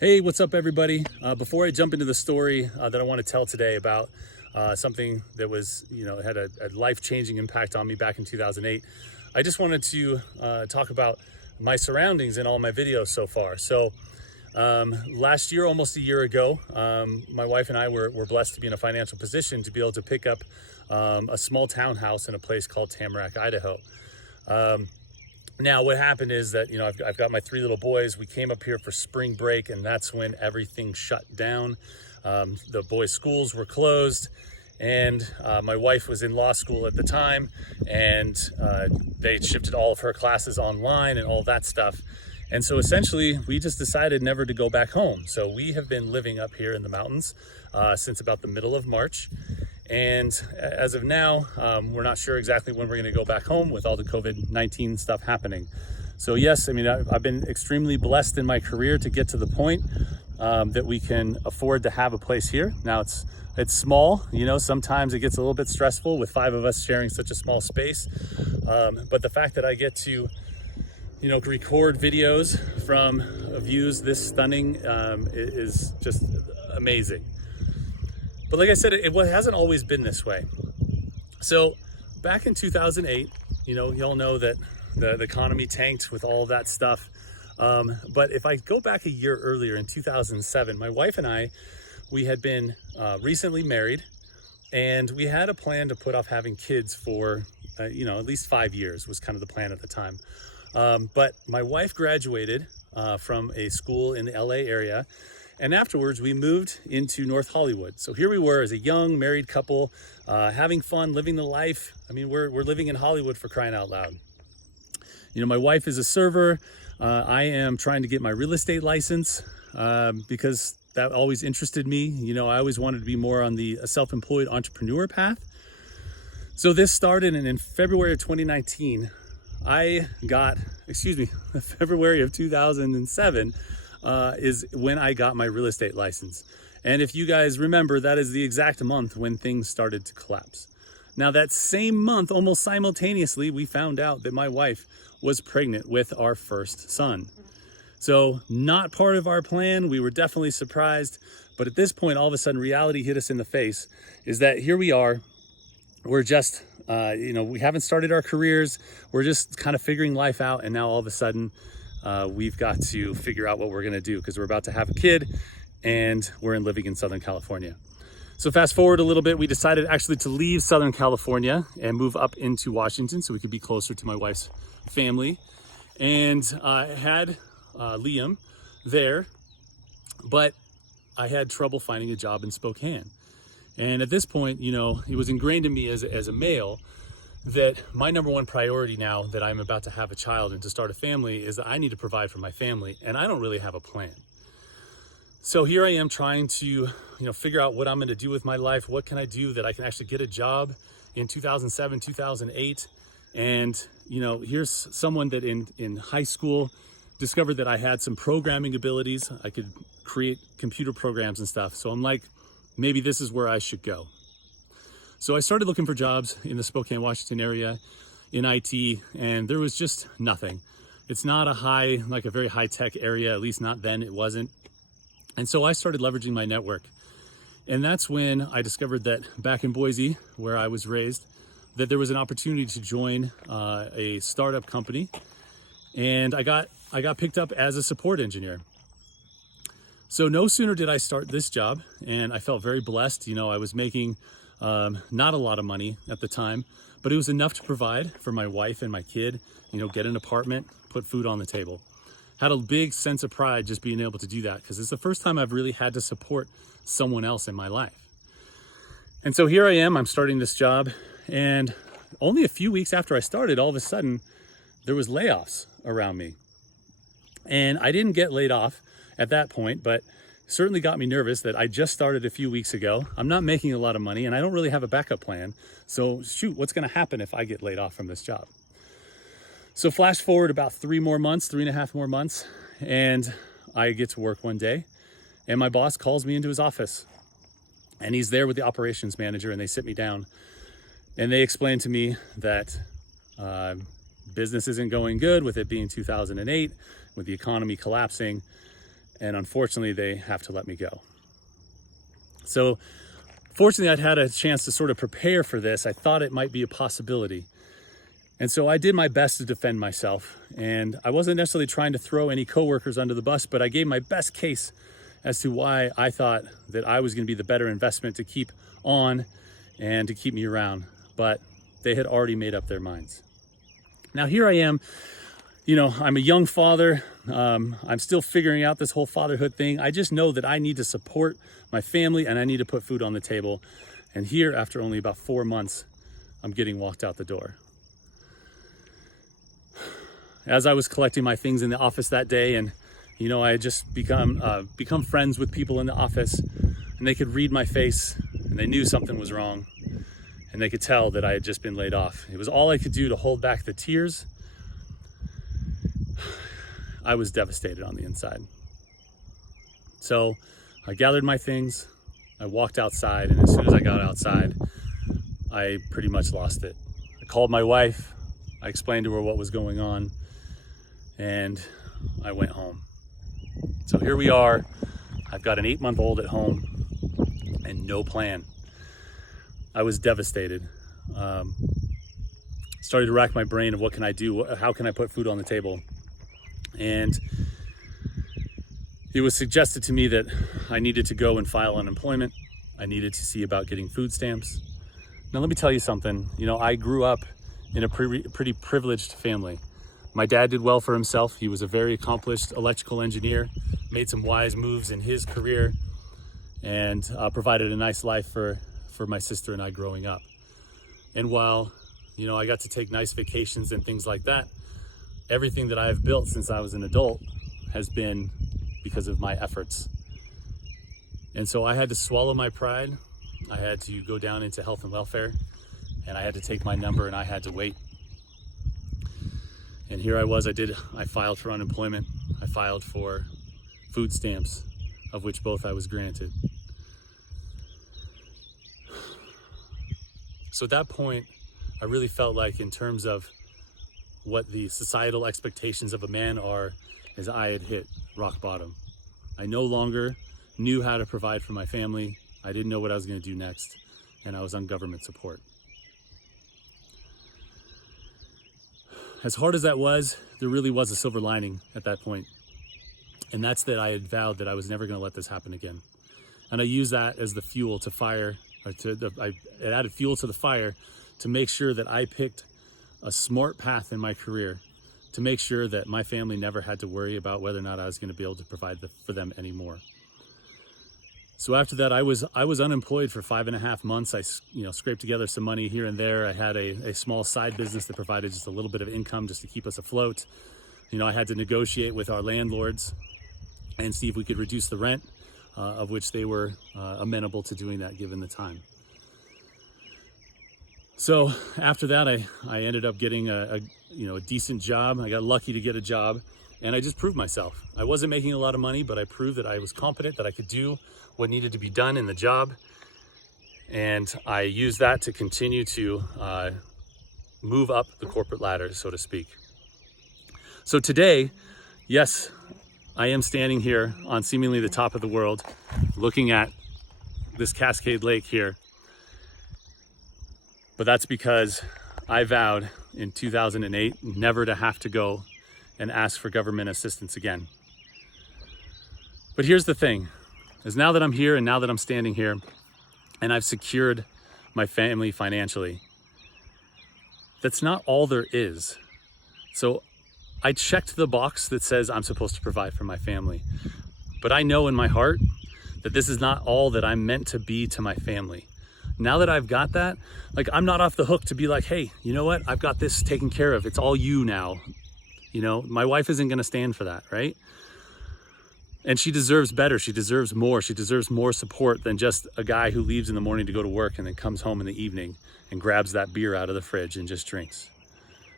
Hey, what's up, everybody? Before I jump into the story that I want to tell today about something that was, had a life-changing impact on me back in 2008, I just wanted to talk about my surroundings in all my videos so far. So last year, almost a year ago, my wife and I were blessed to be in a financial position to be able to pick up a small townhouse in a place called Tamarack, Idaho. Now, what happened is that, I've got my three little boys. We came up here for spring break, and that's when everything shut down. The boys' schools were closed, and my wife was in law school at the time, and they shifted all of her classes online and all that stuff. And so essentially, we just decided never to go back home. So we have been living up here in the mountains since about the middle of March. And as of now, we're not sure exactly when we're going to go back home with all the COVID-19 stuff happening. So yes, I've been extremely blessed in my career to get to the point that we can afford to have a place here. Now it's small, sometimes it gets a little bit stressful with 5 of us sharing such a small space. But the fact that I get to, record videos from views this stunning is just amazing. But like I said, it hasn't always been this way. So back in 2008, y'all know that the economy tanked with all of that stuff. But if I go back a year earlier in 2007, my wife and I, we had been recently married, and we had a plan to put off having kids for, at least 5 years was kind of the plan at the time. But my wife graduated from a school in the LA area. And afterwards, we moved into North Hollywood. So here we were as a young married couple, having fun, living the life. We're living in Hollywood, for crying out loud. My wife is a server. I am trying to get my real estate license because that always interested me. I always wanted to be more on the self-employed entrepreneur path. So this started, and in February of 2019, February of 2007, is when I got my real estate license. And if you guys remember, that is the exact month when things started to collapse. Now, that same month, almost simultaneously, we found out that my wife was pregnant with our first son. So not part of our plan. We were definitely surprised. But at this point, all of a sudden, reality hit us in the face, is that here we are. We're just, we haven't started our careers. We're just kind of figuring life out. And now all of a sudden, we've got to figure out what we're going to do, because we're about to have a kid and we're living in Southern California. So fast forward a little bit, we decided actually to leave Southern California and move up into Washington so we could be closer to my wife's family. And I had Liam there, but I had trouble finding a job in Spokane. And at this point, it was ingrained in me as a male that my number one priority now that I'm about to have a child and to start a family is that I need to provide for my family, and I don't really have a plan. So here I am trying to, figure out what I'm going to do with my life. What can I do that I can actually get a job in 2007, 2008? And, here's someone that in high school discovered that I had some programming abilities. I could create computer programs and stuff. So I'm like, maybe this is where I should go. So I started looking for jobs in the Spokane, Washington area in IT, and there was just nothing. It's not a very high tech area, at least not then, it wasn't. And so I started leveraging my network. And that's when I discovered that back in Boise, where I was raised, that there was an opportunity to join a startup company. And I got picked up as a support engineer. So no sooner did I start this job, and I felt very blessed. I was making not a lot of money at the time, but it was enough to provide for my wife and my kid, get an apartment, put food on the table. Had a big sense of pride just being able to do that, because it's the first time I've really had to support someone else in my life. And so here I am, I'm starting this job, and only a few weeks after I started, all of a sudden, there was layoffs around me. And I didn't get laid off at that point, but certainly got me nervous that I just started a few weeks ago. I'm not making a lot of money, and I don't really have a backup plan. So shoot, what's going to happen if I get laid off from this job? So flash forward about 3.5 more months, and I get to work one day, and my boss calls me into his office, and he's there with the operations manager, and they sit me down, and they explain to me that business isn't going good with it being 2008, with the economy collapsing, And unfortunately, they have to let me go. So fortunately, I'd had a chance to sort of prepare for this. I thought it might be a possibility. And so I did my best to defend myself. And I wasn't necessarily trying to throw any coworkers under the bus, but I gave my best case as to why I thought that I was going to be the better investment to keep on and to keep me around. But they had already made up their minds. Now here I am, I'm a young father. I'm still figuring out this whole fatherhood thing. I just know that I need to support my family and I need to put food on the table. And here, after only about 4 months, I'm getting walked out the door. As I was collecting my things in the office that day, and I had just become friends with people in the office, and they could read my face, and they knew something was wrong, and they could tell that I had just been laid off. It was all I could do to hold back the tears. I was devastated on the inside. So I gathered my things, I walked outside, and as soon as I got outside, I pretty much lost it. I called my wife, I explained to her what was going on, and I went home. So here we are. I've got an 8-month-old at home and no plan. I was devastated. Started to rack my brain of what can I do? How can I put food on the table? And it was suggested to me that I needed to go and file unemployment. I needed to see about getting food stamps. Now let me tell you something. I grew up in a pretty privileged family. My dad did well for himself. He was a very accomplished electrical engineer, made some wise moves in his career, and provided a nice life for my sister and I growing up. And while, I got to take nice vacations and things like that, everything that I've built since I was an adult has been because of my efforts. And so I had to swallow my pride. I had to go down into health and welfare, and I had to take my number, and I had to wait. And here I was, I filed for unemployment. I filed for food stamps, of which both I was granted. So at that point, I really felt like, in terms of what the societal expectations of a man are, is I had hit rock bottom. I no longer knew how to provide for my family. I didn't know what I was going to do next, and I was on government support. As hard as that was, there really was a silver lining at that point. And that's that I had vowed that I was never going to let this happen again. And I used that as the fuel to fire, I added fuel to the fire to make sure that I picked a smart path in my career to make sure that my family never had to worry about whether or not I was going to be able to provide for them anymore. So after that, I was unemployed for 5.5 months. I scraped together some money here and there. I had a small side business that provided just a little bit of income just to keep us afloat. I had to negotiate with our landlords and see if we could reduce the rent, of which they were amenable to doing that given the time. So after that, I ended up getting a decent job. I got lucky to get a job, and I just proved myself. I wasn't making a lot of money, but I proved that I was competent, that I could do what needed to be done in the job. And I used that to continue to move up the corporate ladder, so to speak. So today, yes, I am standing here on seemingly the top of the world, looking at this Cascade Lake here. But that's because I vowed in 2008 never to have to go and ask for government assistance again. But here's the thing, is now that I'm here and now that I'm standing here and I've secured my family financially, that's not all there is. So I checked the box that says I'm supposed to provide for my family, but I know in my heart that this is not all that I'm meant to be to my family. Now that I've got that, I'm not off the hook to be like, hey, you know what? I've got this taken care of. It's all you now. My wife isn't going to stand for that, right? And she deserves better. She deserves more. She deserves more support than just a guy who leaves in the morning to go to work and then comes home in the evening and grabs that beer out of the fridge and just drinks.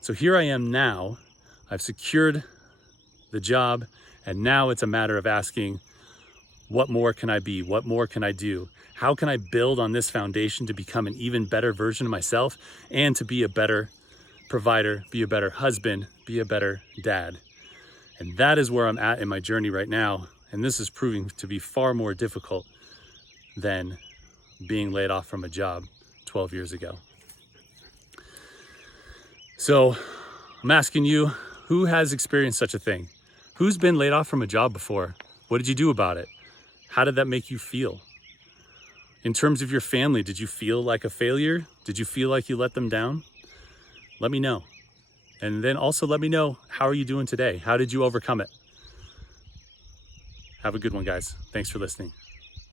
So here I am now. I've secured the job, and now it's a matter of asking, what more can I be? What more can I do? How can I build on this foundation to become an even better version of myself and to be a better provider, be a better husband, be a better dad? And that is where I'm at in my journey right now. And this is proving to be far more difficult than being laid off from a job 12 years ago. So I'm asking you, who has experienced such a thing? Who's been laid off from a job before? What did you do about it? How did that make you feel? In terms of your family, did you feel like a failure? Did you feel like you let them down? Let me know. And then also let me know, how are you doing today? How did you overcome it? Have a good one, guys. Thanks for listening.